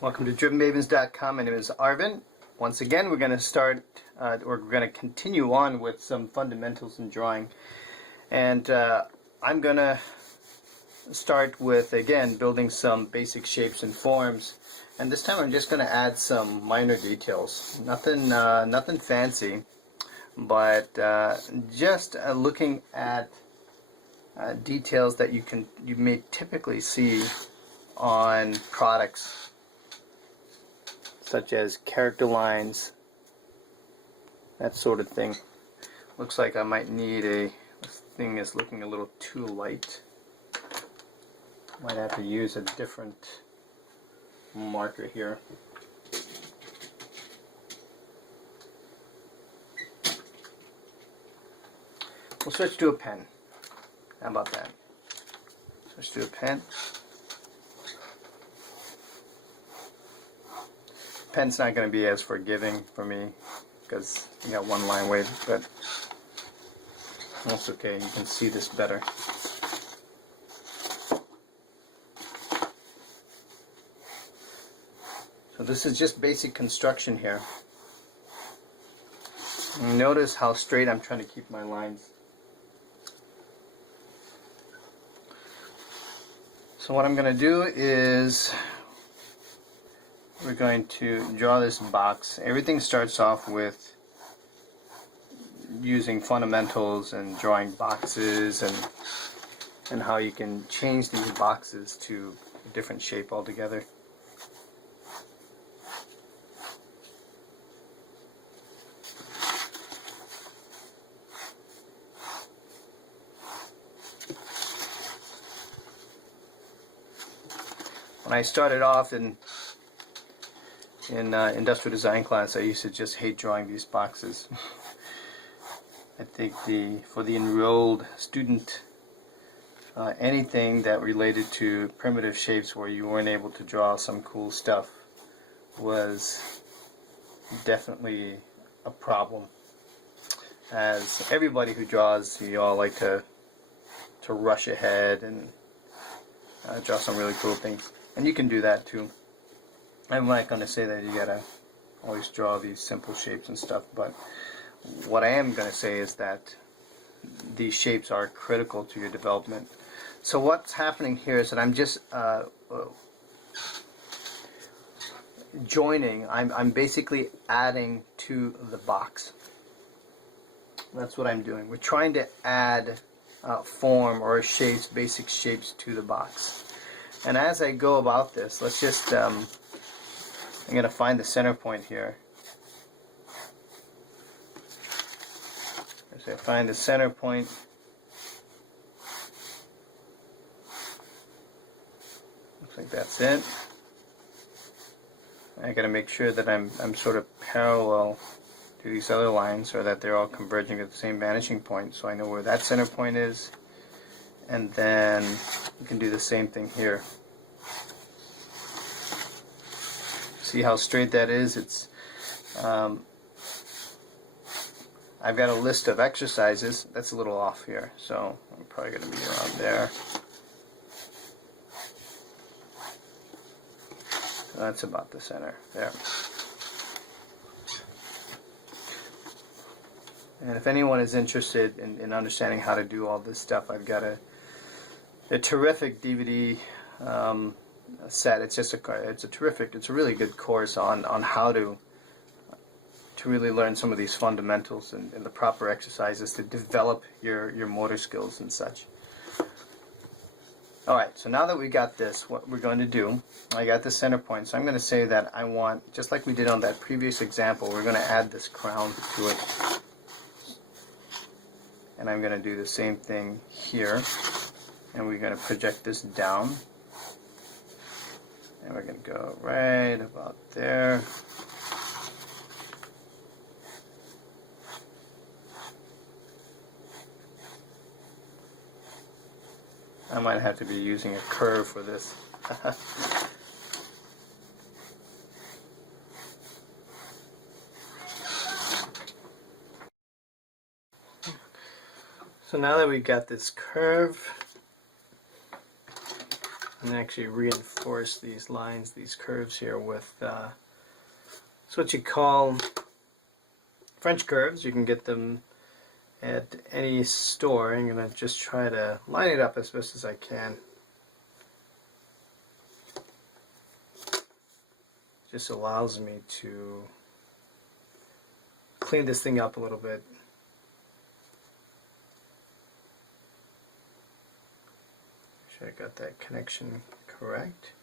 Welcome to drivenmavens.com. My name is Arvin. Once again, we're going to start, or we're going to continue on with some fundamentals in drawing. And I'm going to start with, again, building some basic shapes and forms. And this time I'm just going to add some minor details. Nothing fancy, but just looking at details that you may typically see on products, such as character lines, that sort of thing. Looks like I might need this thing is looking a little too light. Might have to use a different marker here. We'll switch to a pen. How about that? Switch to a pen. Pen's not going to be as forgiving for me because you got one line weight, but that's okay. You can see this better. So this is just basic construction here. Notice how straight I'm trying to keep my lines. So what I'm going to do is we're going to draw this box. Everything starts off with using fundamentals and drawing boxes and how you can change these boxes to a different shape altogether. When I started off in industrial design class, I used to just hate drawing these boxes. I think for the enrolled student, anything that related to primitive shapes where you weren't able to draw some cool stuff was definitely a problem. As everybody who draws, you all like to rush ahead and draw some really cool things. And you can do that too. I'm not going to say that you gotta always draw these simple shapes and stuff, but what I am going to say is that these shapes are critical to your development. So what's happening here is that I'm just joining. I'm basically adding to the box. That's what I'm doing. We're trying to add form or shapes, basic shapes to the box. And as I go about this, let's just I'm going to find the center point here. As I find the center point, looks like that's it. I got to make sure that I'm sort of parallel to these other lines so that they're all converging at the same vanishing point, so I know where that center point is. And then you can do the same thing here. See how straight that is? It's I've got a list of exercises. That's a little off here, so I'm probably going to be around there. So that's about the center there. And if anyone is interested in understanding how to do all this stuff, I've got a terrific DVD set. It's a really good course on how to really learn some of these fundamentals and the proper exercises to develop your motor skills and such. Alright, so now that we got this, what we're going to do, I got the center point, so I'm going to say that I want, just like we did on that previous example, we're going to add this crown to it. And I'm going to do the same thing here, and we're going to project this down. And we're going to go right about there. I might have to be using a curve for this. So now that we've got this curve, and actually reinforce these lines, these curves here with it's what you call French curves. You can get them at any store. I'm going to just try to line it up as best as I can. Just allows me to clean this thing up a little bit. Make sure I got that connection correct.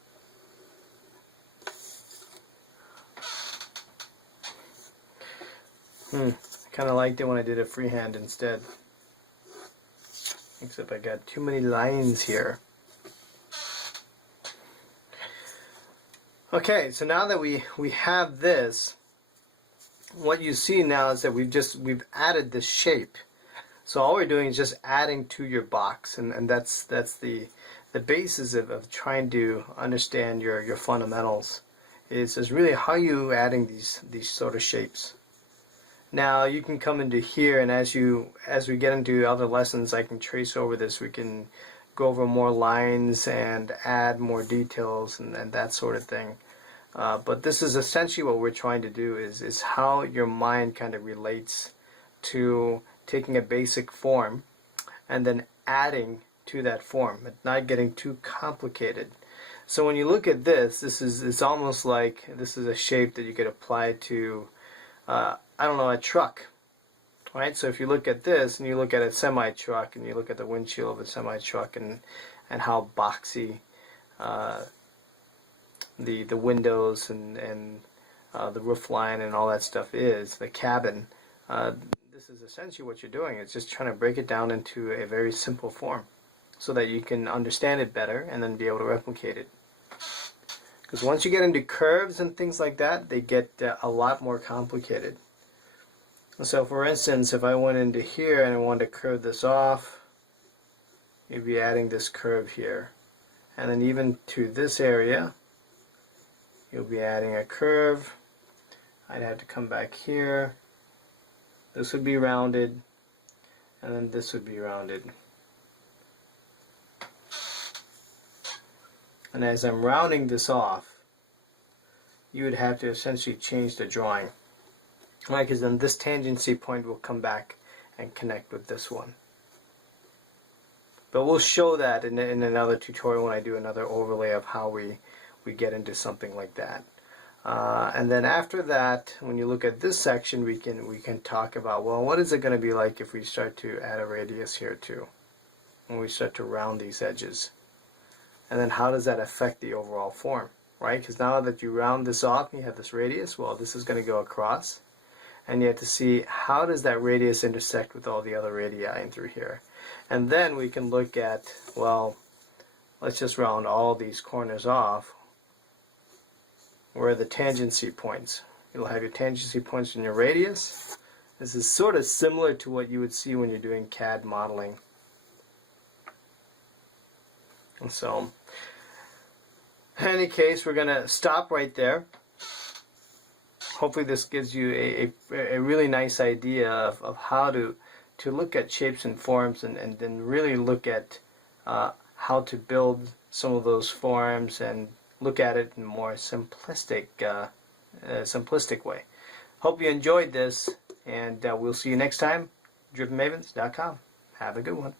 I kind of liked it when I did it freehand instead. Except I got too many lines here. Okay, so now that we have this, what you see now is that we've added this shape. So all we're doing is just adding to your box, and that's the basis of trying to understand your fundamentals. Is really how you adding these sort of shapes. Now you can come into here, and as we get into other lessons, I can trace over this. We can go over more lines and add more details and that sort of thing. But this is essentially what we're trying to do is how your mind kind of relates to taking a basic form and then adding to that form, but not getting too complicated. So when you look at this, it's almost like this is a shape that you could apply to I don't know, a truck, right? So if you look at this and you look at a semi-truck and you look at the windshield of a semi-truck and how boxy the windows and the roof line and all that stuff is, the cabin, this is essentially what you're doing. It's just trying to break it down into a very simple form so that you can understand it better and then be able to replicate it. Because once you get into curves and things like that, they get a lot more complicated. So for instance, if I went into here and I wanted to curve this off, you'd be adding this curve here. And then even to this area, you'll be adding a curve. I'd have to come back here. This would be rounded, and then this would be rounded. And as I'm rounding this off, you would have to essentially change the drawing. Right, because then this tangency point will come back and connect with this one. But we'll show that in another tutorial when I do another overlay of how we get into something like that. And then after that, when you look at this section, we can talk about, well, what is it going to be like if we start to add a radius here too, when we start to round these edges, and then how does that affect the overall form, right? Because now that you round this off and you have this radius, well, this is going to go across. And you have to see how does that radius intersect with all the other radii in through here. And then we can look at, well, let's just round all these corners off. Where are the tangency points? You'll have your tangency points in your radius. This is sort of similar to what you would see when you're doing CAD modeling. And so, in any case, we're going to stop right there. Hopefully this gives you a really nice idea of how to look at shapes and forms and then really look at how to build some of those forms and look at it in a more simplistic way. Hope you enjoyed this, and we'll see you next time. DrivenMavens.com. Have a good one.